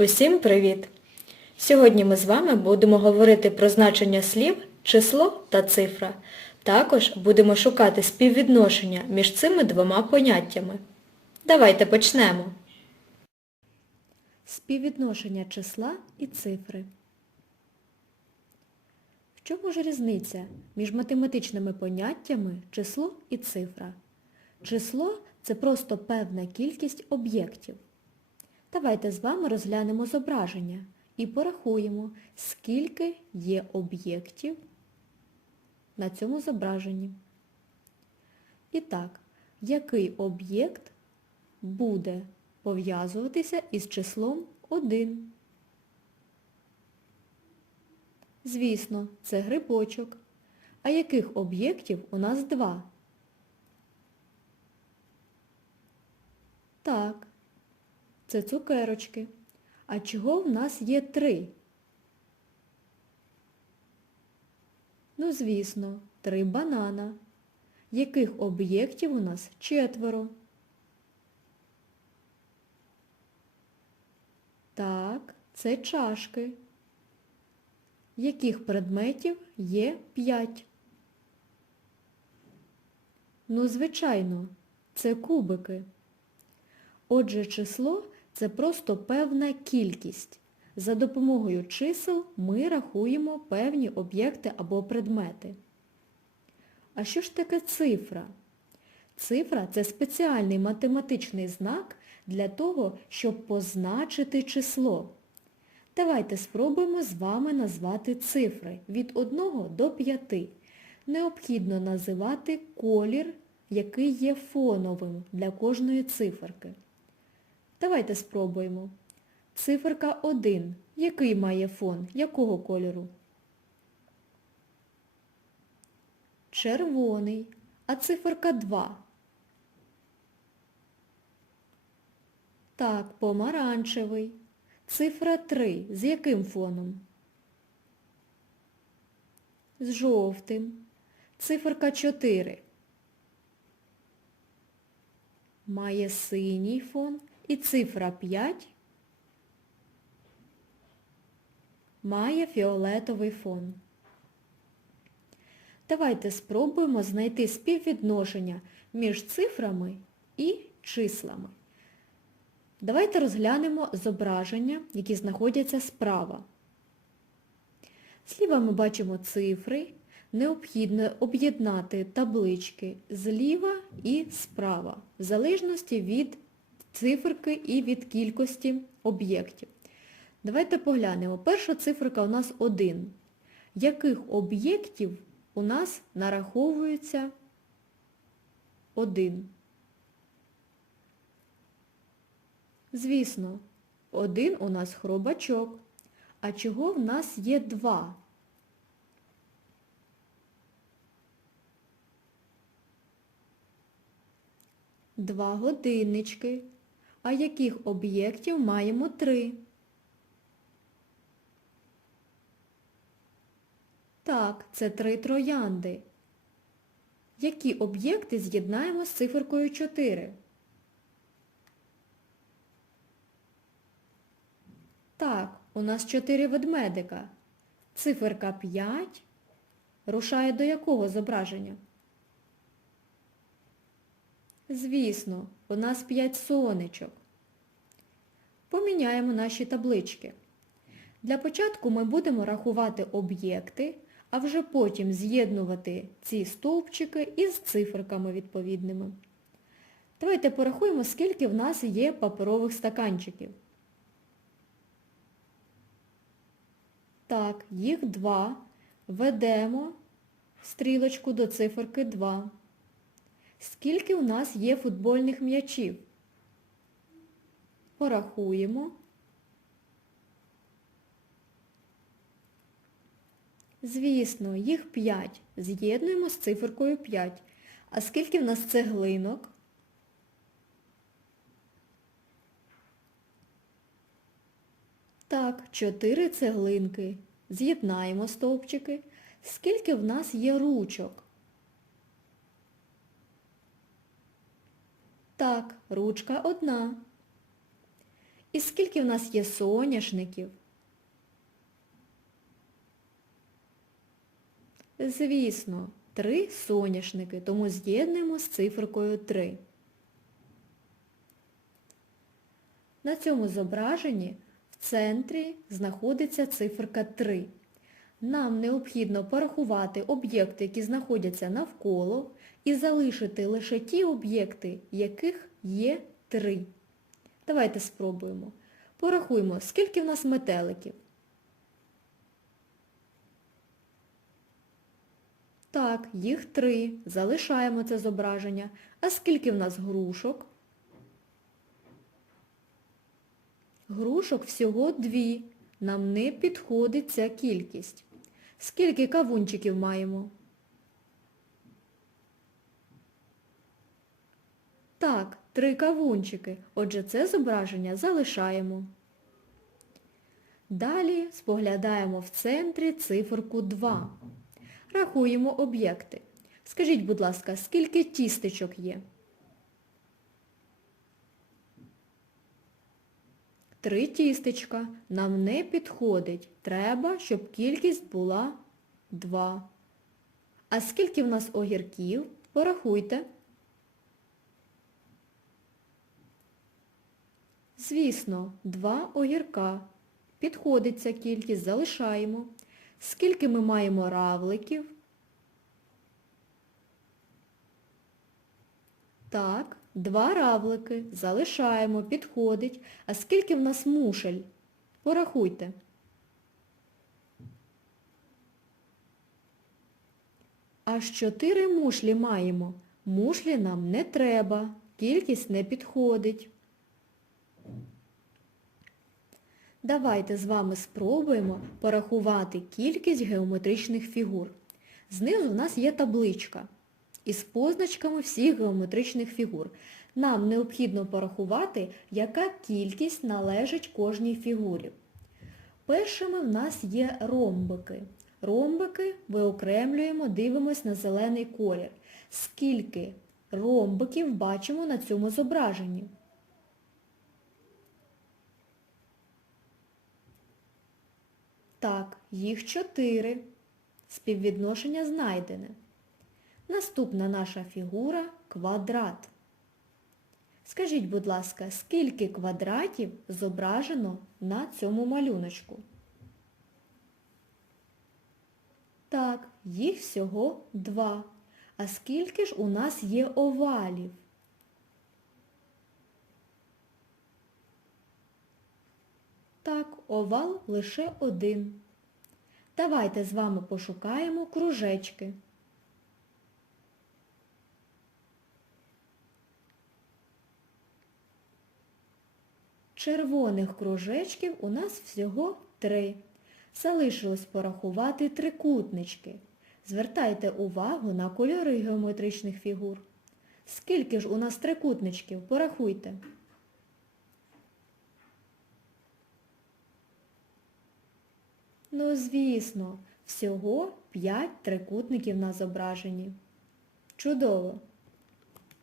Усім привіт! Сьогодні ми з вами будемо говорити про значення слів, число та цифра. Також будемо шукати співвідношення між цими двома поняттями. Давайте почнемо. Співвідношення числа і цифри. В чому ж різниця між математичними поняттями число і цифра? Число – це просто певна кількість об'єктів. Давайте з вами розглянемо зображення і порахуємо, скільки є об'єктів на цьому зображенні. І так, який об'єкт буде пов'язуватися із числом 1? Звісно, це грибочок. А яких об'єктів у нас два? Так, це цукерочки. А чого в нас є три? Ну, звісно, три банана. Яких об'єктів у нас четверо? Так, це чашки. Яких предметів є п'ять? Ну, звичайно, це кубики. Отже, число – це просто певна кількість. За допомогою чисел ми рахуємо певні об'єкти або предмети. А що ж таке цифра? Цифра – це спеціальний математичний знак для того, щоб позначити число. Давайте спробуємо з вами назвати цифри від 1 до 5. Необхідно називати колір, який є фоновим для кожної циферки. Давайте спробуємо. Циферка 1. Який має фон? Якого кольору? Червоний. А циферка 2? Так, помаранчевий. Цифра 3. З яким фоном? З жовтим. Циферка 4. Має синій фон. І цифра 5 має фіолетовий фон. Давайте спробуємо знайти співвідношення між цифрами і числами. Давайте розглянемо зображення, які знаходяться справа. Зліва ми бачимо цифри. Необхідно об'єднати таблички зліва і справа, в залежності від циферки і від кількості об'єктів. Давайте поглянемо. Перша циферка у нас 1. Яких об'єктів у нас нараховується 1? Звісно, 1 у нас хробачок. А чого в нас є 2? Два годиннички. А яких об'єктів маємо три? Так, це три троянди. Які об'єкти з'єднаємо з циферкою 4? Так, у нас 4 ведмедика. Циферка 5 рушає до якого зображення? Звісно, у нас 5 сонечок. Поміняємо наші таблички. Для початку ми будемо рахувати об'єкти, а вже потім з'єднувати ці стовпчики із циферками відповідними. Давайте порахуємо, скільки в нас є паперових стаканчиків. Так, їх два. Ведемо стрілочку до циферки 2. Скільки у нас є футбольних м'ячів? Порахуємо. Звісно, їх 5. З'єднуємо з циферкою 5. А скільки в нас цеглинок? Так, 4 цеглинки. З'єднаємо стовпчики. Скільки в нас є ручок? Так, ручка одна. І скільки в нас є соняшників? Звісно, три соняшники, тому з'єднуємо з циферкою 3. На цьому зображенні в центрі знаходиться циферка 3. Нам необхідно порахувати об'єкти, які знаходяться навколо, і залишити лише ті об'єкти, яких є 3. Давайте спробуємо. Порахуємо, скільки в нас метеликів. Так, їх три. Залишаємо це зображення. А скільки в нас грушок? Грушок всього дві. Нам не підходить ця кількість. Скільки кавунчиків маємо? Так, три кавунчики. Отже, це зображення залишаємо. Далі споглядаємо в центрі циферку 2. Рахуємо об'єкти. Скажіть, будь ласка, скільки тістечок є? Три тістечка. Нам не підходить. Треба, щоб кількість була 2. А скільки в нас огірків? Порахуйте. Звісно, два огірка. Підходить ця кількість, залишаємо. Скільки ми маємо равликів? Так, два равлики. Залишаємо, підходить. А скільки в нас мушель? Порахуйте. Аж чотири мушлі маємо. Мушлі нам не треба, кількість не підходить. Давайте з вами спробуємо порахувати кількість геометричних фігур. Знизу в нас є табличка із позначками всіх геометричних фігур. Нам необхідно порахувати, яка кількість належить кожній фігурі. Першими в нас є ромбики. Ромбики виокремлюємо, дивимось на зелений колір. Скільки ромбиків бачимо на цьому зображенні? Так, їх чотири. Співвідношення знайдене. Наступна наша фігура – квадрат. Скажіть, будь ласка, скільки квадратів зображено на цьому малюночку? Так, їх всього два. А скільки ж у нас є овалів? Так, овал лише один. Давайте з вами пошукаємо кружечки. Червоних кружечків у нас всього три. Залишилось порахувати трикутнички. Звертайте увагу на кольори геометричних фігур. Скільки ж у нас трикутничків? Порахуйте. Ну, звісно, всього 5 трикутників на зображенні. Чудово!